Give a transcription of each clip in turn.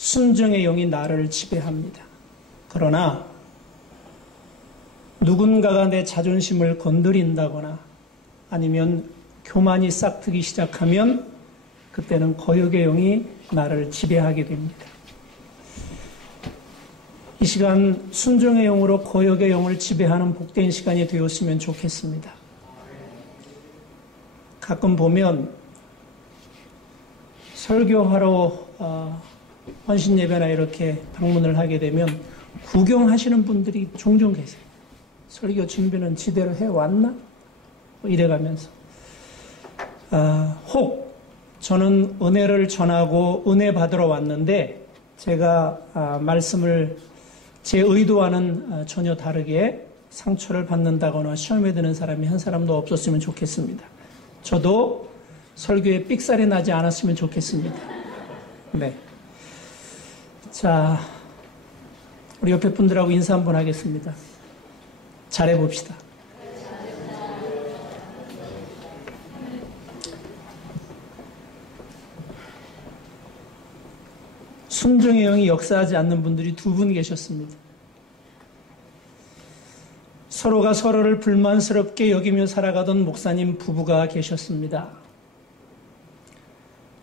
순종의 영이 나를 지배합니다. 그러나 누군가가 내 자존심을 건드린다거나 아니면 교만이 싹트기 시작하면 그때는 거역의 영이 나를 지배하게 됩니다. 이 시간 순종의 영으로 거역의 영을 지배하는 복된 시간이 되었으면 좋겠습니다. 가끔 보면 설교하러 헌신예배나 이렇게 방문을 하게 되면 구경하시는 분들이 종종 계세요. 설교 준비는 지대로 해왔나? 이래가면서 혹 저는 은혜를 전하고 은혜 받으러 왔는데 제가 말씀을 제 의도와는 전혀 다르게 상처를 받는다거나 시험에 드는 사람이 한 사람도 없었으면 좋겠습니다. 저도 설교에 삑살이 나지 않았으면 좋겠습니다. 네. 자, 우리 옆에 분들하고 인사 한번 하겠습니다. 잘해봅시다. 순종의 영이 역사하지 않는 분들이 두 분 계셨습니다. 서로가 서로를 불만스럽게 여기며 살아가던 목사님 부부가 계셨습니다.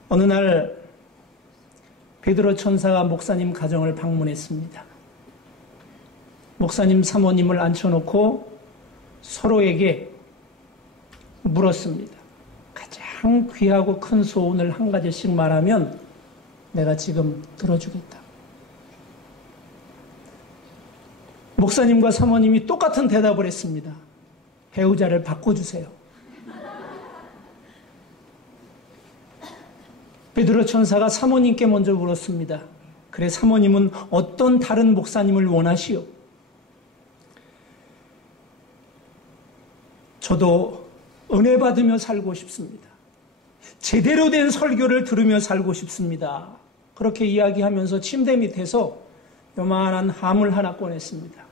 어느 날 베드로 천사가 목사님 가정을 방문했습니다. 목사님 사모님을 앉혀놓고 서로에게 물었습니다. 가장 귀하고 큰 소원을 한 가지씩 말하면 내가 지금 들어주겠다. 목사님과 사모님이 똑같은 대답을 했습니다. 배우자를 바꿔주세요. 베드로 천사가 사모님께 먼저 물었습니다. 그래, 사모님은 어떤 다른 목사님을 원하시오? 저도 은혜 받으며 살고 싶습니다. 제대로 된 설교를 들으며 살고 싶습니다. 그렇게 이야기하면서 침대 밑에서 요만한 함을 하나 꺼냈습니다.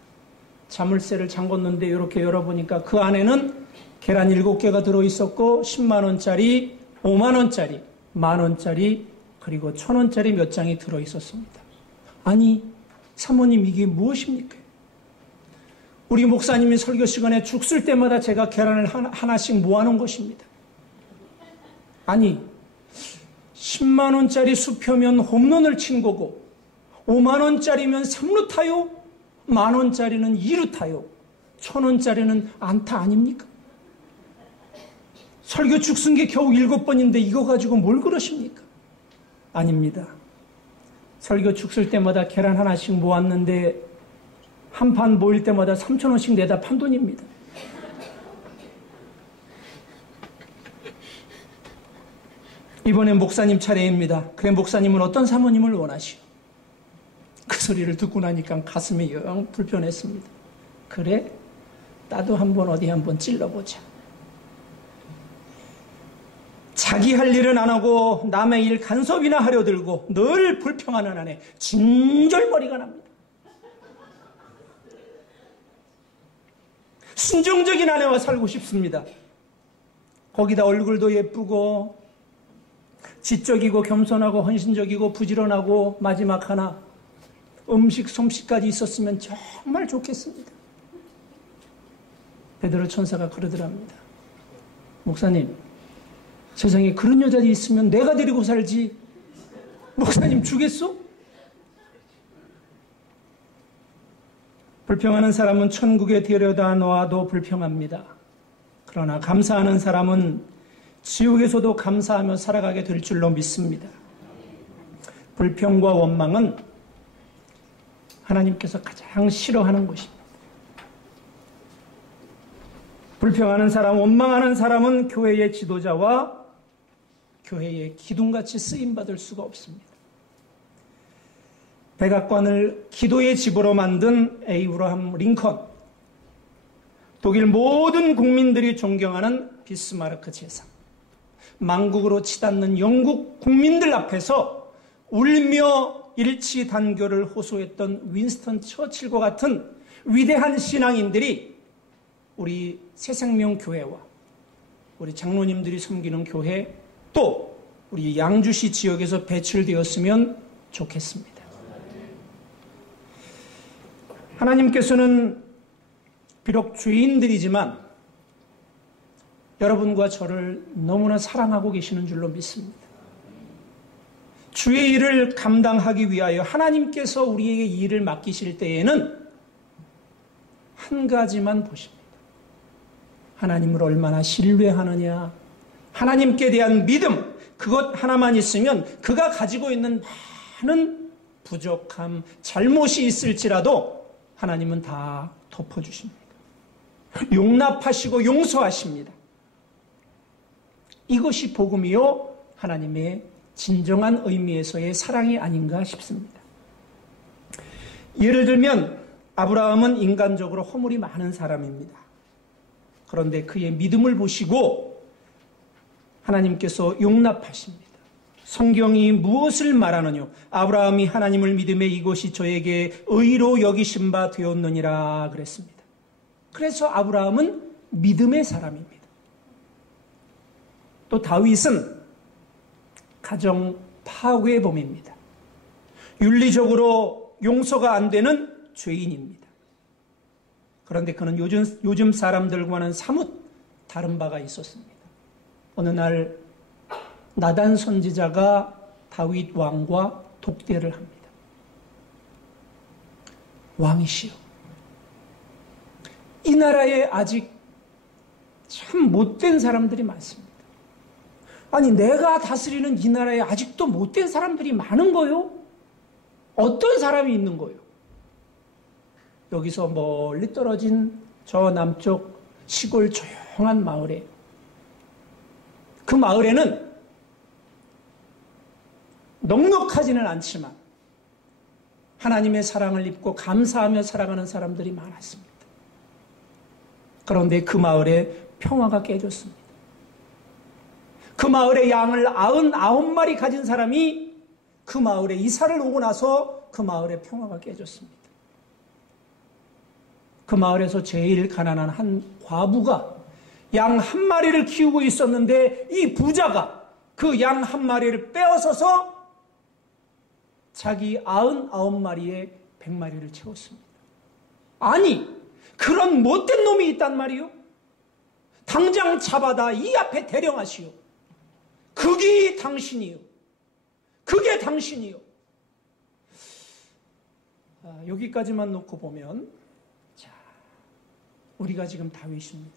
자물쇠를 잠궜는데 이렇게 열어보니까 그 안에는 계란 7개가 들어있었고 10만원짜리, 5만원짜리, 만원짜리, 그리고 1,000원짜리 몇 장이 들어있었습니다. 아니, 사모님 이게 무엇입니까? 우리 목사님이 설교 시간에 죽 쓸 때마다 제가 계란을 하나씩 모아놓은 것입니다. 아니, 10만원짜리 수표면 홈런을 친 거고 5만원짜리면 3루타요? 만원짜리는 2루타요? 1,000원짜리는 안타 아닙니까? 설교 죽 쓴 게 겨우 7번인데 이거 가지고 뭘 그러십니까? 아닙니다. 설교 죽 쓸 때마다 계란 하나씩 모았는데 한 판 모일 때마다 3,000원씩 내다 판 돈입니다. 이번엔 목사님 차례입니다. 그래, 목사님은 어떤 사모님을 원하시오? 그 소리를 듣고 나니까 가슴이 영 불편했습니다. 그래? 나도 한번 어디 한번 찔러보자. 자기 할 일은 안 하고 남의 일 간섭이나 하려 들고 늘 불평하는 아내, 진절머리가 납니다. 순종적인 아내와 살고 싶습니다. 거기다 얼굴도 예쁘고 지적이고 겸손하고 헌신적이고 부지런하고 마지막 하나 음식 솜씨까지 있었으면 정말 좋겠습니다. 베드로 천사가 그러더랍니다. 목사님, 세상에 그런 여자들이 있으면 내가 데리고 살지 목사님 주겠소? 불평하는 사람은 천국에 데려다 놓아도 불평합니다. 그러나 감사하는 사람은 지옥에서도 감사하며 살아가게 될 줄로 믿습니다. 불평과 원망은 하나님께서 가장 싫어하는 것입니다. 불평하는 사람, 원망하는 사람은 교회의 지도자와 교회의 기둥같이 쓰임받을 수가 없습니다. 백악관을 기도의 집으로 만든 에이브러함 링컨, 독일 모든 국민들이 존경하는 비스마르크 제상, 망국으로 치닫는 영국 국민들 앞에서 울며 일치단결을 호소했던 윈스턴 처칠과 같은 위대한 신앙인들이 우리 새생명교회와 우리 장로님들이 섬기는 교회, 또 우리 양주시 지역에서 배출되었으면 좋겠습니다. 하나님께서는 비록 죄인들이지만 여러분과 저를 너무나 사랑하고 계시는 줄로 믿습니다. 주의 일을 감당하기 위하여 하나님께서 우리에게 이 일을 맡기실 때에는 한 가지만 보십니다. 하나님을 얼마나 신뢰하느냐, 하나님께 대한 믿음, 그것 하나만 있으면 그가 가지고 있는 많은 부족함, 잘못이 있을지라도 하나님은 다 덮어주십니다. 용납하시고 용서하십니다. 이것이 복음이요 하나님의 진정한 의미에서의 사랑이 아닌가 싶습니다. 예를 들면 아브라함은 인간적으로 허물이 많은 사람입니다. 그런데 그의 믿음을 보시고 하나님께서 용납하십니다. 성경이 무엇을 말하느냐? 아브라함이 하나님을 믿음에 이것이 저에게 의로 여기신 바 되었느니라 그랬습니다. 그래서 아브라함은 믿음의 사람입니다. 또 다윗은 가정 파괴범입니다. 윤리적으로 용서가 안 되는 죄인입니다. 그런데 그는 요즘 사람들과는 사뭇 다른 바가 있었습니다. 어느 날 나단 선지자가 다윗 왕과 독대를 합니다. 왕이시여, 이 나라에 아직 참 못된 사람들이 많습니다. 아니, 내가 다스리는 이 나라에 아직도 못된 사람들이 많은 거요? 어떤 사람이 있는 거요? 여기서 멀리 떨어진 저 남쪽 시골 조용한 마을에, 그 마을에는 넉넉하지는 않지만 하나님의 사랑을 입고 감사하며 살아가는 사람들이 많았습니다. 그런데 그 마을에 평화가 깨졌습니다. 그 마을에 양을 99마리 가진 사람이 그 마을에 이사를 오고 나서 그 마을에 평화가 깨졌습니다. 그 마을에서 제일 가난한 한 과부가 양 1마리를 키우고 있었는데 이 부자가 그 양 1마리를 빼앗아서 자기 99마리에 100마리를 채웠습니다. 아니, 그런 못된 놈이 있단 말이요? 당장 잡아다 이 앞에 대령하시오. 그게 당신이요. 그게 당신이요. 여기까지만 놓고 보면, 자, 우리가 지금 다윗입니다.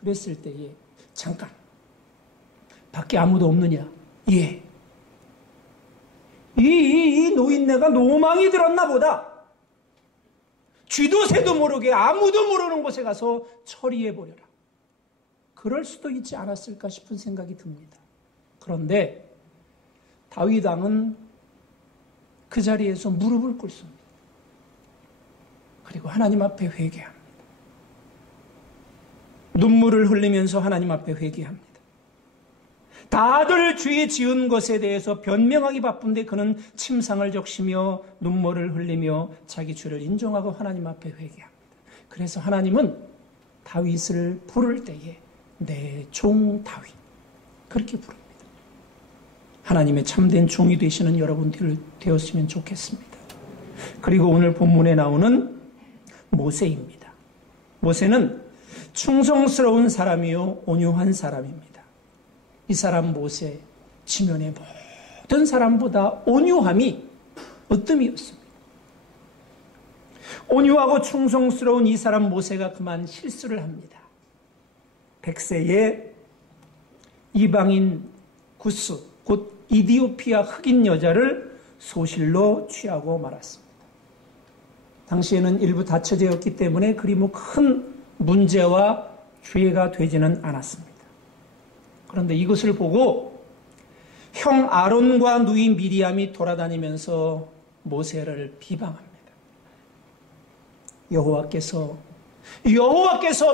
그랬을 때에 잠깐 밖에 아무도 없느냐? 예. 이 노인네가 노망이 들었나 보다. 쥐도 새도 모르게 아무도 모르는 곳에 가서 처리해버려라. 그럴 수도 있지 않았을까 싶은 생각이 듭니다. 그런데 다윗 왕은 그 자리에서 무릎을 꿇습니다. 그리고 하나님 앞에 회개합니다. 눈물을 흘리면서 하나님 앞에 회개합니다. 다들 죄 지은 것에 대해서 변명하기 바쁜데 그는 침상을 적시며 눈물을 흘리며 자기 죄를 인정하고 하나님 앞에 회개합니다. 그래서 하나님은 다윗을 부를 때에 내 종 다윗, 그렇게 부릅니다. 하나님의 참된 종이 되시는 여러분들 되었으면 좋겠습니다. 그리고 오늘 본문에 나오는 모세입니다. 모세는 충성스러운 사람이요 온유한 사람입니다. 이 사람 모세, 지면의 모든 사람보다 온유함이 으뜸이었습니다. 온유하고 충성스러운 이 사람 모세가 그만 실수를 합니다. 백세에 이방인 구스, 곧 이디오피아 흑인 여자를 소실로 취하고 말았습니다. 당시에는 일부 다처제였기 때문에 그리 큰 문제와 죄가 되지는 않았습니다. 그런데 이것을 보고 형 아론과 누이 미리암이 돌아다니면서 모세를 비방합니다. 여호와께서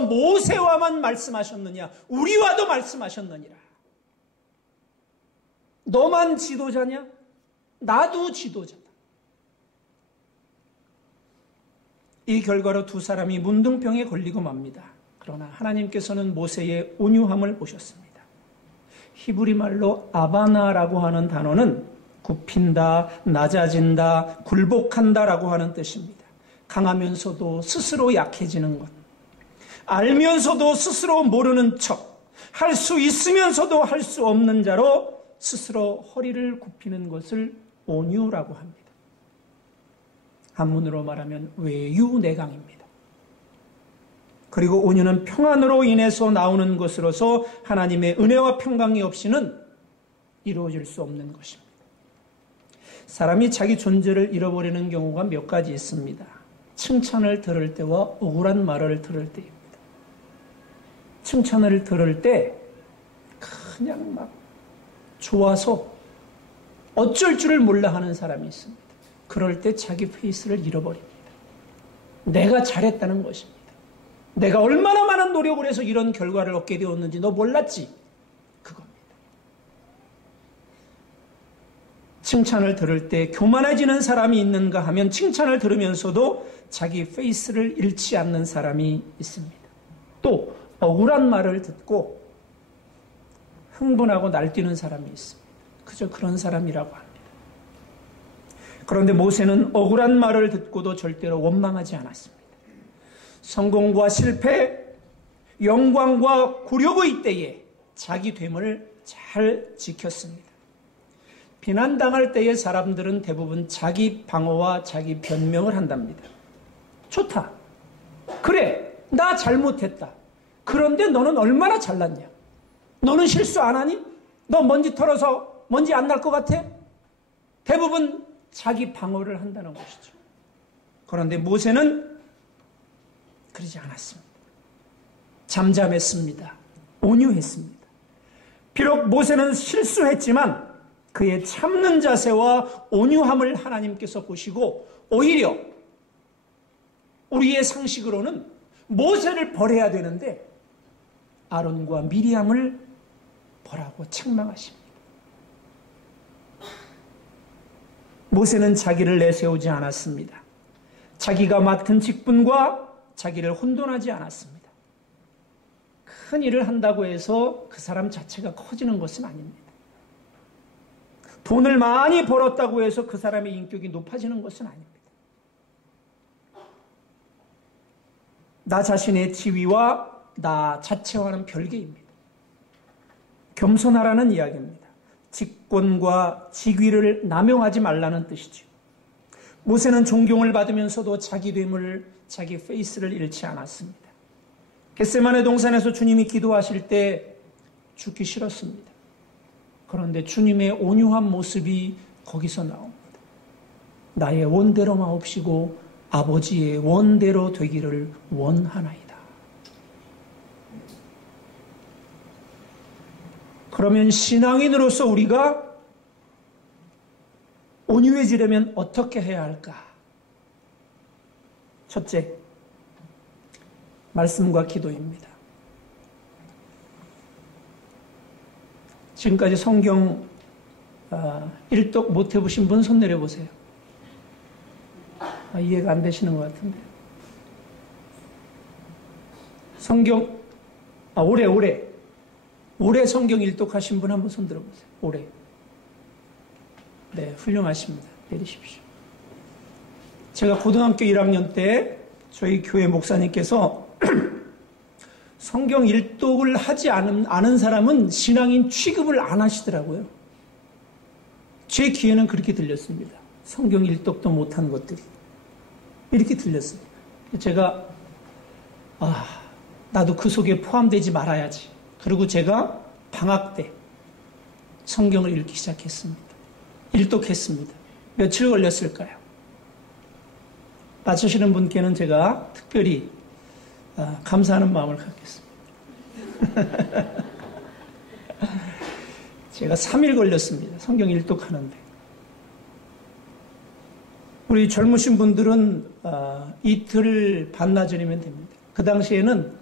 모세와만 말씀하셨느냐? 우리와도 말씀하셨느니라. 너만 지도자냐? 나도 지도자다. 이 결과로 두 사람이 문둥병에 걸리고 맙니다. 그러나 하나님께서는 모세의 온유함을 보셨습니다. 히브리 말로 아바나라고 하는 단어는 굽힌다, 낮아진다, 굴복한다라고 하는 뜻입니다. 강하면서도 스스로 약해지는 것, 알면서도 스스로 모르는 척, 할 수 있으면서도 할 수 없는 자로 스스로 허리를 굽히는 것을 온유라고 합니다. 한문으로 말하면 외유내강입니다. 그리고 온유는 평안으로 인해서 나오는 것으로서 하나님의 은혜와 평강이 없이는 이루어질 수 없는 것입니다. 사람이 자기 존재를 잃어버리는 경우가 몇 가지 있습니다. 칭찬을 들을 때와 억울한 말을 들을 때입니다. 칭찬을 들을 때 그냥 막 좋아서 어쩔 줄을 몰라 하는 사람이 있습니다. 그럴 때 자기 페이스를 잃어버립니다. 내가 잘했다는 것입니다. 내가 얼마나 많은 노력을 해서 이런 결과를 얻게 되었는지 너 몰랐지? 그겁니다. 칭찬을 들을 때 교만해지는 사람이 있는가 하면 칭찬을 들으면서도 자기 페이스를 잃지 않는 사람이 있습니다. 또 억울한 말을 듣고 흥분하고 날뛰는 사람이 있습니다. 그저 그런 사람이라고 합니다. 그런데 모세는 억울한 말을 듣고도 절대로 원망하지 않았습니다. 성공과 실패, 영광과 굴욕의 때에 자기 됨을 잘 지켰습니다. 비난당할 때의 사람들은 대부분 자기 방어와 자기 변명을 한답니다. 좋다. 그래, 나 잘못했다. 그런데 너는 얼마나 잘났냐? 너는 실수 안 하니? 너 먼지 털어서 먼지 안 날 것 같아? 대부분 자기 방어를 한다는 것이죠. 그런데 모세는 그러지 않았습니다. 잠잠했습니다. 온유했습니다. 비록 모세는 실수했지만 그의 참는 자세와 온유함을 하나님께서 보시고 오히려 우리의 상식으로는 모세를 벌해야 되는데 아론과 미리암을 벌하고 책망하십니다. 모세는 자기를 내세우지 않았습니다. 자기가 맡은 직분과 자기를 혼돈하지 않았습니다. 큰 일을 한다고 해서 그 사람 자체가 커지는 것은 아닙니다. 돈을 많이 벌었다고 해서 그 사람의 인격이 높아지는 것은 아닙니다. 나 자신의 지위와 나 자체와는 별개입니다. 겸손하라는 이야기입니다. 직권과 직위를 남용하지 말라는 뜻이죠. 모세는 존경을 받으면서도 자기됨을, 자기 페이스를 잃지 않았습니다. 겟세마네 동산에서 주님이 기도하실 때 죽기 싫었습니다. 그런데 주님의 온유한 모습이 거기서 나옵니다. 나의 원대로 마옵시고 아버지의 원대로 되기를 원하나이다. 그러면 신앙인으로서 우리가 온유해지려면 어떻게 해야 할까? 첫째, 말씀과 기도입니다. 지금까지 성경 일독 못 해보신 분 손 내려보세요. 이해가 안 되시는 것 같은데. 성경, 올해 성경 일독하신 분 한번 손 들어보세요. 올해. 네, 훌륭하십니다. 내리십시오. 제가 고등학교 1학년 때 저희 교회 목사님께서 성경 일독을 하지 않은 사람은 신앙인 취급을 안 하시더라고요. 제 귀에는 그렇게 들렸습니다. 성경 일독도 못한 것들이. 이렇게 들렸습니다. 제가 나도 그 속에 포함되지 말아야지. 그리고 제가 방학 때 성경을 읽기 시작했습니다. 일독했습니다. 며칠 걸렸을까요? 맞추시는 분께는 제가 특별히 감사하는 마음을 갖겠습니다. 제가 3일 걸렸습니다. 성경 일독하는데. 우리 젊으신 분들은 이틀 반나절이면 됩니다. 그 당시에는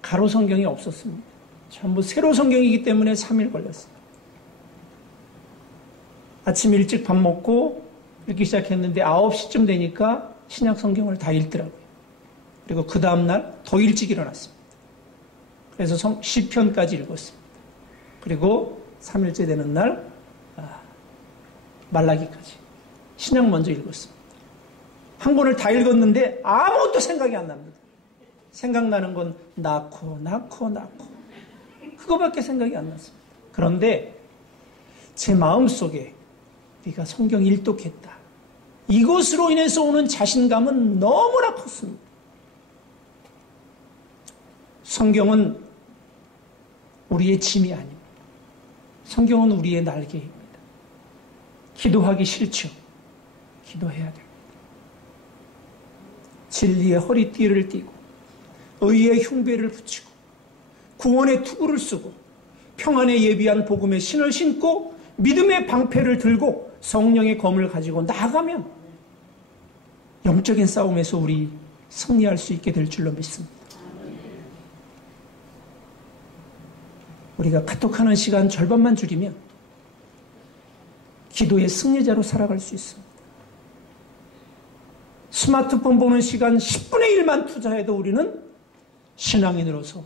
가로 성경이 없었습니다. 전부 세로 성경이기 때문에 3일 걸렸어요. 아침 일찍 밥 먹고 읽기 시작했는데 9시쯤 되니까 신약 성경을 다 읽더라고요. 그리고 그 다음날 더 일찍 일어났습니다. 그래서 시편까지 읽었습니다. 그리고 3일째 되는 날 말라기까지 신약 먼저 읽었습니다. 한 권을 다 읽었는데 아무것도 생각이 안 납니다. 생각나는 건 낳고 그거밖에 생각이 안 났습니다. 그런데 제 마음속에 우리가 성경 일독했다. 이것으로 인해서 오는 자신감은 너무나 컸습니다. 성경은 우리의 짐이 아닙니다. 성경은 우리의 날개입니다. 기도하기 싫죠? 기도해야 됩니다. 진리의 허리띠를 띠고 의의 흉배를 붙이고 구원의 투구를 쓰고 평안에 예비한 복음의 신을 신고 믿음의 방패를 들고 성령의 검을 가지고 나아가면 영적인 싸움에서 우리 승리할 수 있게 될 줄로 믿습니다. 우리가 카톡하는 시간 절반만 줄이면 기도의 승리자로 살아갈 수 있습니다. 스마트폰 보는 시간 10분의 1만 투자해도 우리는 신앙인으로서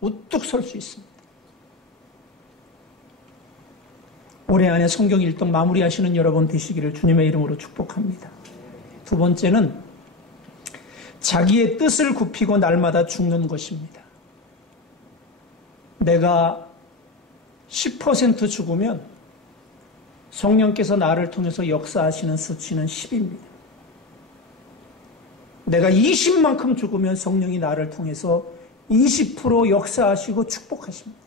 우뚝 설 수 있습니다. 올해 안에 성경 일독 마무리하시는 여러분 되시기를 주님의 이름으로 축복합니다. 두 번째는 자기의 뜻을 굽히고 날마다 죽는 것입니다. 내가 10% 죽으면 성령께서 나를 통해서 역사하시는 수치는 10입니다. 내가 20만큼 죽으면 성령이 나를 통해서 20% 역사하시고 축복하십니다.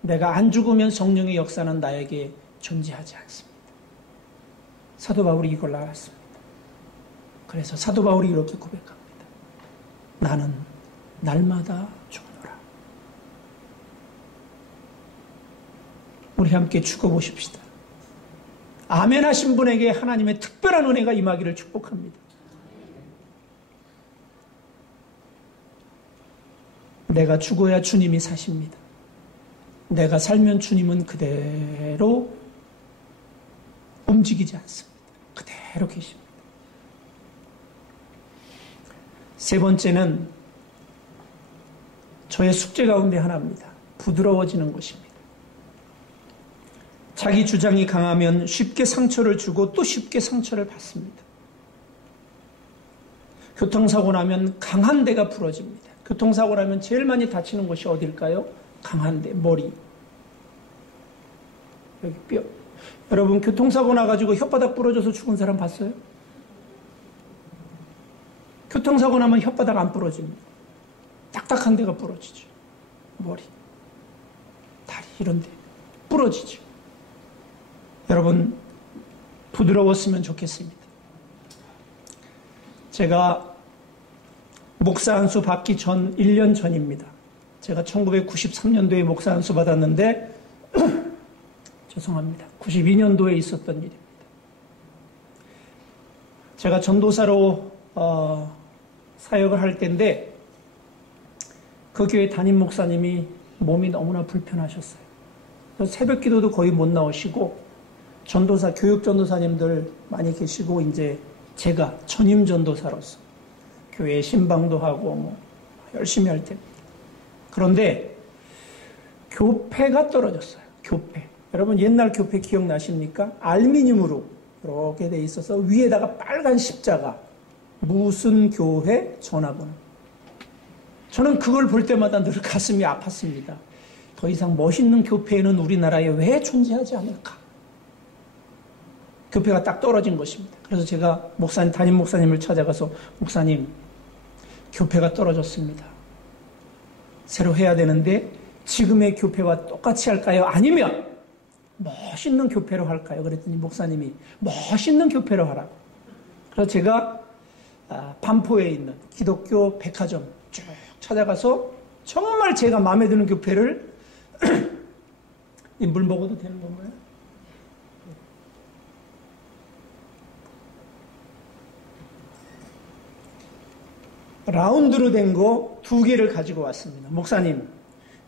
내가 안 죽으면 성령의 역사는 나에게 존재하지 않습니다. 사도 바울이 이걸 알았습니다. 그래서 사도 바울이 이렇게 고백합니다. 나는 날마다 죽노라. 우리 함께 죽어보십시다. 아멘 하신 분에게 하나님의 특별한 은혜가 임하기를 축복합니다. 내가 죽어야 주님이 사십니다. 내가 살면 주님은 그대로 움직이지 않습니다. 그대로 계십니다. 세 번째는 저의 숙제 가운데 하나입니다. 부드러워지는 것입니다. 자기 주장이 강하면 쉽게 상처를 주고 또 쉽게 상처를 받습니다. 교통사고 나면 강한 데가 부러집니다. 교통사고 나면 제일 많이 다치는 곳이 어딜까요? 강한 데, 머리. 여기 뼈. 여러분, 교통사고 나가지고 혓바닥 부러져서 죽은 사람 봤어요? 교통사고 나면 혓바닥 안 부러집니다. 딱딱한 데가 부러지죠. 머리, 다리, 이런 데 부러지죠. 여러분, 부드러웠으면 좋겠습니다. 제가 목사 안수 받기 전 1년 전입니다. 제가 1993년도에 목사 안수 받았는데 죄송합니다. 92년도에 있었던 일입니다. 제가 전도사로 사역을 할 때인데 그 교회 담임 목사님이 몸이 너무나 불편하셨어요. 새벽 기도도 거의 못 나오시고 전도사, 교육 전도사님들 많이 계시고 이제 제가 전임 전도사로서 교회 신방도 하고 열심히 할 때입니다. 그런데 교패가 떨어졌어요. 교패. 여러분 옛날 교패 기억나십니까? 알루미늄으로 이렇게 돼 있어서 위에다가 빨간 십자가. 무슨 교회 전화번호. 저는 그걸 볼 때마다 늘 가슴이 아팠습니다. 더 이상 멋있는 교패는 우리나라에 왜 존재하지 않을까? 교패가 딱 떨어진 것입니다. 그래서 제가 담임 목사님을 찾아가서 목사님, 교패가 떨어졌습니다. 새로 해야 되는데 지금의 교패와 똑같이 할까요? 아니면 멋있는 교패로 할까요? 그랬더니 목사님이 멋있는 교패로 하라고. 그래서 제가 반포에 있는 기독교 백화점 쭉 찾아가서 정말 제가 마음에 드는 교패를 이 물 먹어도 되는 건가요? 라운드로 된 거 2개를 가지고 왔습니다. 목사님,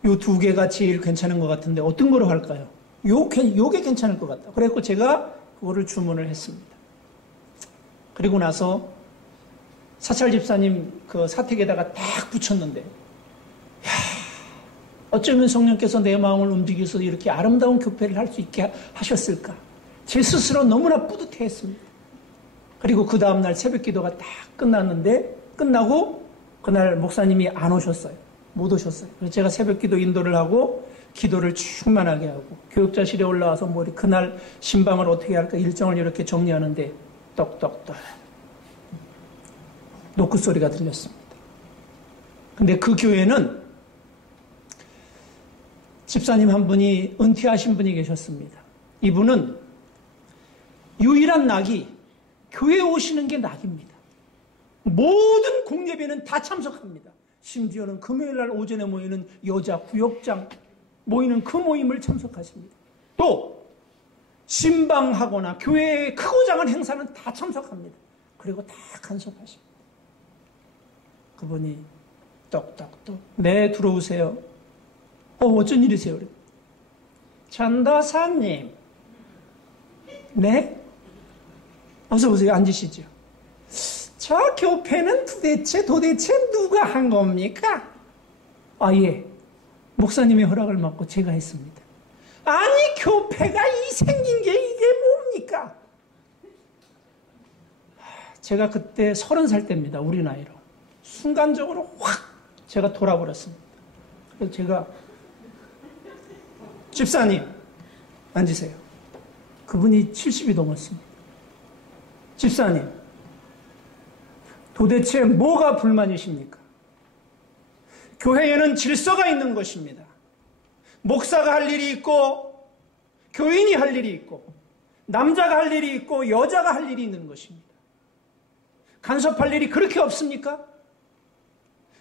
요 2개가 제일 괜찮은 것 같은데 어떤 거로 할까요? 요게 괜찮을 것 같다. 그래서 제가 그거를 주문을 했습니다. 그리고 나서 사찰 집사님 그 사택에다가 딱 붙였는데, 야, 어쩌면 성령께서 내 마음을 움직여서 이렇게 아름다운 교패를 할 수 있게 하셨을까? 제 스스로 너무나 뿌듯해했습니다. 그리고 그 다음날 새벽 기도가 딱 끝나고 그날 목사님이 안 오셨어요. 못 오셨어요. 그래서 제가 새벽 기도 인도를 하고 기도를 충만하게 하고 교육자실에 올라와서 그날 신방을 어떻게 할까 일정을 이렇게 정리하는데 똑똑똑 노크 소리가 들렸습니다. 근데 그 교회는 집사님 한 분이 은퇴하신 분이 계셨습니다. 이분은 유일한 낙이 교회에 오시는 게 낙입니다. 모든 공예배는 다 참석합니다. 심지어는 금요일날 오전에 모이는 여자 구역장 모이는 그 모임을 참석하십니다. 또 신방하거나 교회의 크고 작은 행사는 다 참석합니다. 그리고 다 간섭하십니다. 그분이 똑똑똑 네 들어오세요. 어쩐 일이세요? 전도사님. 네? 어서 오세요. 앉으시죠. 저 교패는 도대체 누가 한 겁니까? 예. 목사님의 허락을 받고 제가 했습니다. 아니, 교패가 생긴 게 이게 뭡니까? 제가 그때 30살 때입니다. 우리 나이로. 순간적으로 확 제가 돌아버렸습니다. 그래서 제가 집사님 앉으세요. 그분이 70이 넘었습니다. 집사님 도대체 뭐가 불만이십니까? 교회에는 질서가 있는 것입니다. 목사가 할 일이 있고 교인이 할 일이 있고 남자가 할 일이 있고 여자가 할 일이 있는 것입니다. 간섭할 일이 그렇게 없습니까?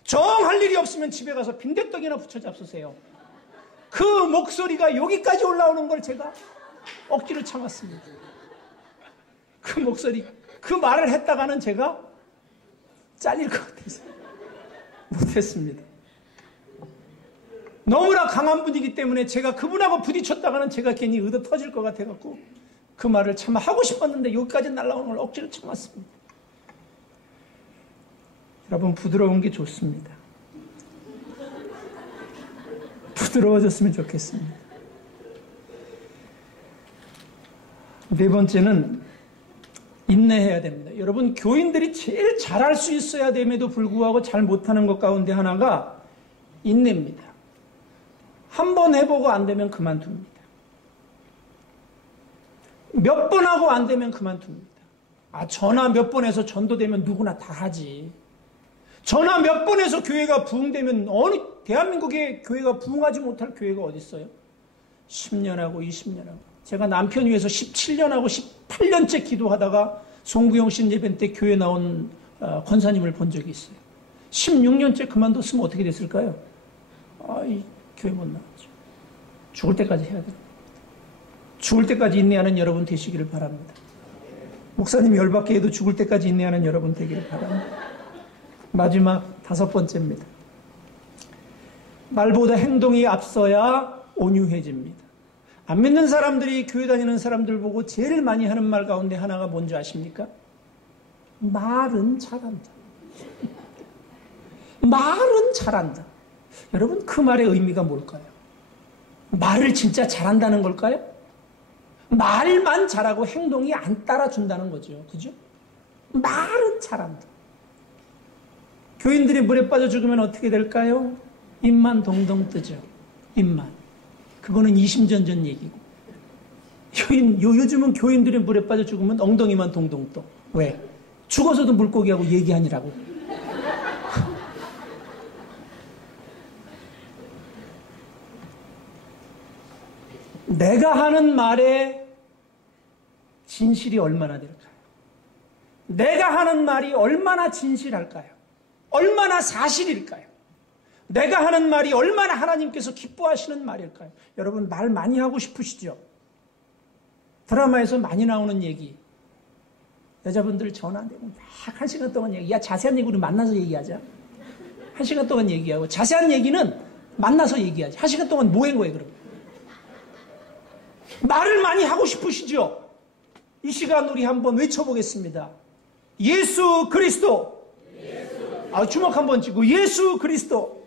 정할 일이 없으면 집에 가서 빈대떡이나 부쳐 잡수세요. 그 목소리가 여기까지 올라오는 걸 제가 억지로 참았습니다. 그 목소리, 그 말을 했다가는 제가 잘릴 것 같아서 못했습니다. 너무나 강한 분이기 때문에 제가 그분하고 부딪혔다가는 제가 괜히 의도 터질 것 같아갖고 그 말을 참 하고 싶었는데 여기까지 날라오는 걸 억지로 참았습니다. 여러분, 부드러운 게 좋습니다. 부드러워졌으면 좋겠습니다. 네 번째는 인내해야 됩니다. 여러분, 교인들이 제일 잘할 수 있어야 됨에도 불구하고 잘 못하는 것 가운데 하나가 인내입니다. 한 번 해보고 안 되면 그만둡니다. 몇 번 하고 안 되면 그만둡니다. 전화 몇 번 해서 전도되면 누구나 다 하지. 전화 몇 번 해서 교회가 부흥되면 어느 대한민국에 교회가 부흥하지 못할 교회가 어디 있어요? 10년하고 20년하고. 제가 남편 위해서 17년하고 18년째 기도하다가 송구영 신 예배 때 교회 나온 권사님을 본 적이 있어요. 16년째 그만뒀으면 어떻게 됐을까요? 이 교회 못 나왔죠. 죽을 때까지 해야 돼요. 죽을 때까지 인내하는 여러분 되시기를 바랍니다. 목사님 열받게 해도 죽을 때까지 인내하는 여러분 되기를 바랍니다. 마지막 5번째입니다. 말보다 행동이 앞서야 온유해집니다. 안 믿는 사람들이 교회 다니는 사람들 보고 제일 많이 하는 말 가운데 하나가 뭔지 아십니까? 말은 잘한다. 말은 잘한다. 여러분, 그 말의 의미가 뭘까요? 말을 진짜 잘한다는 걸까요? 말만 잘하고 행동이 안 따라준다는 거죠. 그죠? 말은 잘한다. 교인들이 물에 빠져 죽으면 어떻게 될까요? 입만 동동 뜨죠. 입만. 그거는 이심전전 얘기고. 요즘은 교인들이 물에 빠져 죽으면 엉덩이만 동동 떠. 왜? 죽어서도 물고기하고 얘기하니라고. 내가 하는 말에 진실이 얼마나 될까요? 내가 하는 말이 얼마나 진실할까요? 얼마나 사실일까요? 내가 하는 말이 얼마나 하나님께서 기뻐하시는 말일까요? 여러분, 말 많이 하고 싶으시죠? 드라마에서 많이 나오는 얘기. 여자분들 전화 안 되고 막 1시간 동안 얘기. 야, 자세한 얘기 우리 만나서 얘기하자. 1시간 동안 얘기하고 자세한 얘기는 만나서 얘기하자. 1시간 동안 뭐 한 거예요, 그럼? 말을 많이 하고 싶으시죠? 이 시간 우리 한번 외쳐보겠습니다. 예수 그리스도. 주먹 한번 쥐고 예수 그리스도.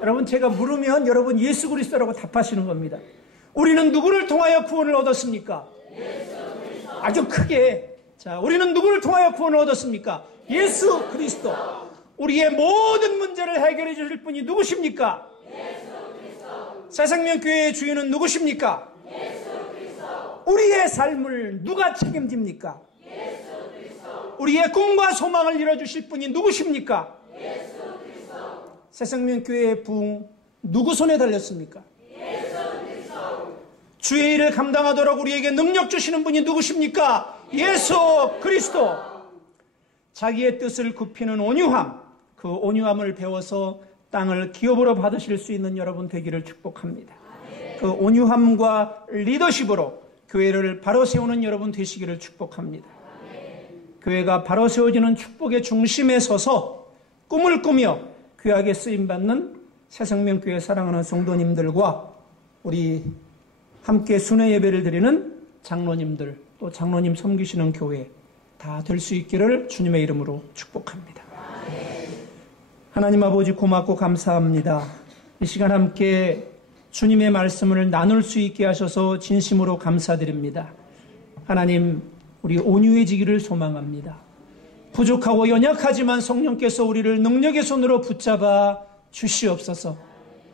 여러분, 제가 물으면 여러분 예수 그리스도라고 답하시는 겁니다. 우리는 누구를 통하여 구원을 얻었습니까? 아주 크게 자, 우리는 누구를 통하여 구원을 얻었습니까? 예수 그리스도. 우리의 모든 문제를 해결해 주실 분이 누구십니까? 예수 그리스도. 새생명교회의 주인은 누구십니까? 예수 그리스도. 우리의 삶을 누가 책임집니까? 예수 그리스도. 우리의 꿈과 소망을 이뤄주실 분이 누구십니까? 예수 그리스도. 새생명교회의 부흥 누구 손에 달렸습니까? 예수 그리스도. 주의 일을 감당하도록 우리에게 능력 주시는 분이 누구십니까? 예수 그리스도. 자기의 뜻을 굽히는 온유함, 그 온유함을 배워서 땅을 기업으로 받으실 수 있는 여러분 되기를 축복합니다. 그 온유함과 리더십으로 교회를 바로 세우는 여러분 되시기를 축복합니다. 교회가 바로 세워지는 축복의 중심에 서서 꿈을 꾸며 귀하게 쓰임받는 새생명교회 사랑하는 성도님들과 우리 함께 순회 예배를 드리는 장로님들, 또 장로님 섬기시는 교회 다 될 수 있기를 주님의 이름으로 축복합니다. 하나님 아버지 고맙고 감사합니다. 이 시간 함께 주님의 말씀을 나눌 수 있게 하셔서 진심으로 감사드립니다. 하나님, 우리 온유해지기를 소망합니다. 부족하고 연약하지만 성령께서 우리를 능력의 손으로 붙잡아 주시옵소서.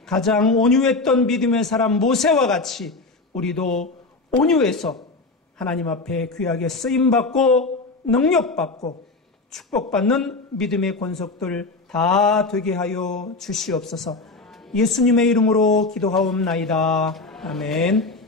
가장 온유했던 믿음의 사람 모세와 같이 우리도 온유해서 하나님 앞에 귀하게 쓰임받고 능력받고 축복받는 믿음의 권속들 다 되게 하여 주시옵소서. 예수님의 이름으로 기도하옵나이다. 아멘.